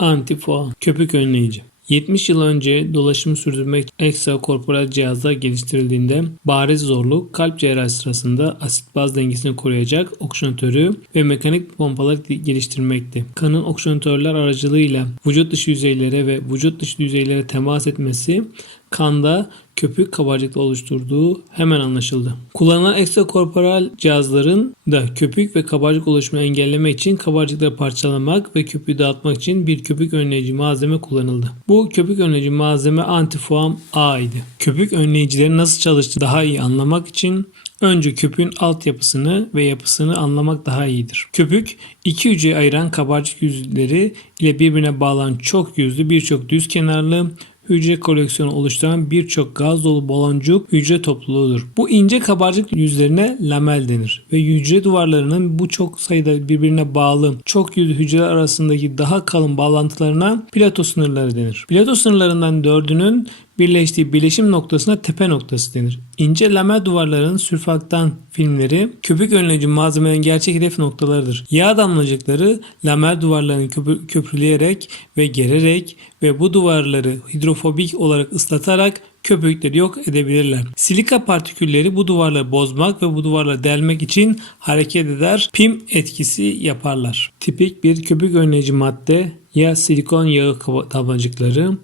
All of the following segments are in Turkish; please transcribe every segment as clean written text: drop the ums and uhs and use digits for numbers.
Antifoam, köpük önleyici. 70 yıl önce dolaşımı sürdürmek ekstrakorporal cihazlar geliştirildiğinde bariz zorluk kalp cerrahisi sırasında asit baz dengesini koruyacak oksijinatörü ve mekanik pompalar geliştirmekti. Kanın oksijinatörler aracılığıyla vücut dışı yüzeylere ve vücut dışı yüzeylere temas etmesi kanda köpük kabarcıklı oluşturduğu hemen anlaşıldı. Kullanılan ekstrakorporal cihazların da köpük ve kabarcık oluşumunu engellemek için kabarcıkları parçalamak ve köpüğü dağıtmak için bir köpük önleyici malzeme kullanıldı. Bu köpük önleyici malzeme Antifoam A idi. Köpük önleyicilerin nasıl çalıştığını daha iyi anlamak için önce köpüğün altyapısını ve yapısını anlamak daha iyidir. Köpük, iki hücreyi ayıran kabarcık yüzleri ile birbirine bağlanan çok yüzlü birçok düz kenarlı hücre koleksiyonu oluşturan birçok gaz dolu baloncuk hücre topluluğudur. Bu ince kabarcık yüzlerine lamel denir ve hücre duvarlarının bu çok sayıda birbirine bağlı çok yüzlü hücreler arasındaki daha kalın bağlantılarına plato sınırları denir. Plato sınırlarından dördünün birleştiği birleşim noktasına tepe noktası denir. İnce lamel duvarların sürfaktan filmleri köpük önleyici malzemelerin gerçek hedef noktalarıdır. Yağ damlacıkları lamel duvarlarını köprüleyerek ve gererek ve bu duvarları hidrofobik olarak ıslatarak köpükleri yok edebilirler. Silika partikülleri bu duvarları bozmak ve bu duvarları delmek için hareket eder, pim etkisi yaparlar. Tipik bir köpük önleyici madde ya silikon yağı damlacıkları,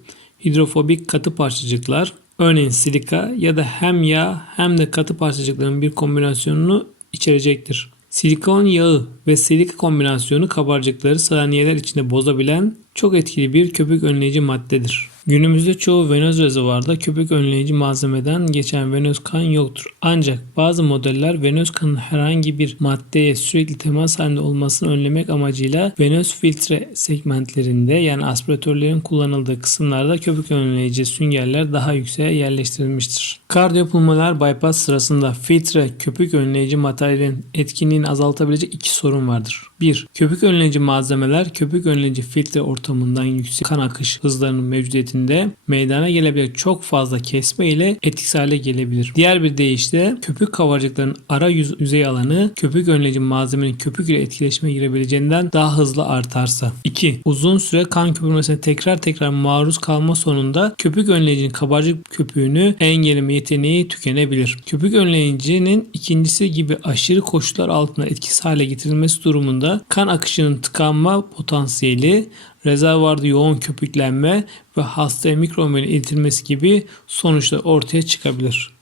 hidrofobik katı parçacıklar, örneğin silika ya da hem yağ hem de katı parçacıkların bir kombinasyonunu içerecektir. Silikon yağı ve silika kombinasyonu kabarcıkları saniyeler içinde bozabilen çok etkili bir köpük önleyici maddedir. Günümüzde çoğu venöz rezervuarda köpük önleyici malzemeden geçen venöz kan yoktur. Ancak bazı modeller venöz kanın herhangi bir maddeye sürekli temas halinde olmasını önlemek amacıyla venöz filtre segmentlerinde yani aspiratörlerin kullanıldığı kısımlarda köpük önleyici süngerler daha yükseğe yerleştirilmiştir. Kardiyopulmoner bypass sırasında filtre köpük önleyici materyalin etkinliğini azaltabilecek iki sorun vardır. 1. Köpük önleyici malzemeler köpük önleyici filtre ortamından yüksek kan akış hızlarının mevcudiyetinde meydana gelebilecek çok fazla kesme ile etkisiz hale gelebilir. Diğer bir deyişle köpük kabarcıkların ara yüzey alanı köpük önleyici malzemenin köpük ile etkileşime girebileceğinden daha hızlı artarsa. 2. Uzun süre kan köpürmesine tekrar maruz kalma sonunda köpük önleyicinin kabarcık köpüğünü engelleme yeteneği tükenebilir. Köpük önleyicinin ikincisi gibi aşırı koşullar altında etkisiz hale getirilmesi durumunda kan akışının tıkanma potansiyeli, rezervuarda yoğun köpüklenme ve hastaya mikromerin iletilmesi gibi sonuçlar ortaya çıkabilir.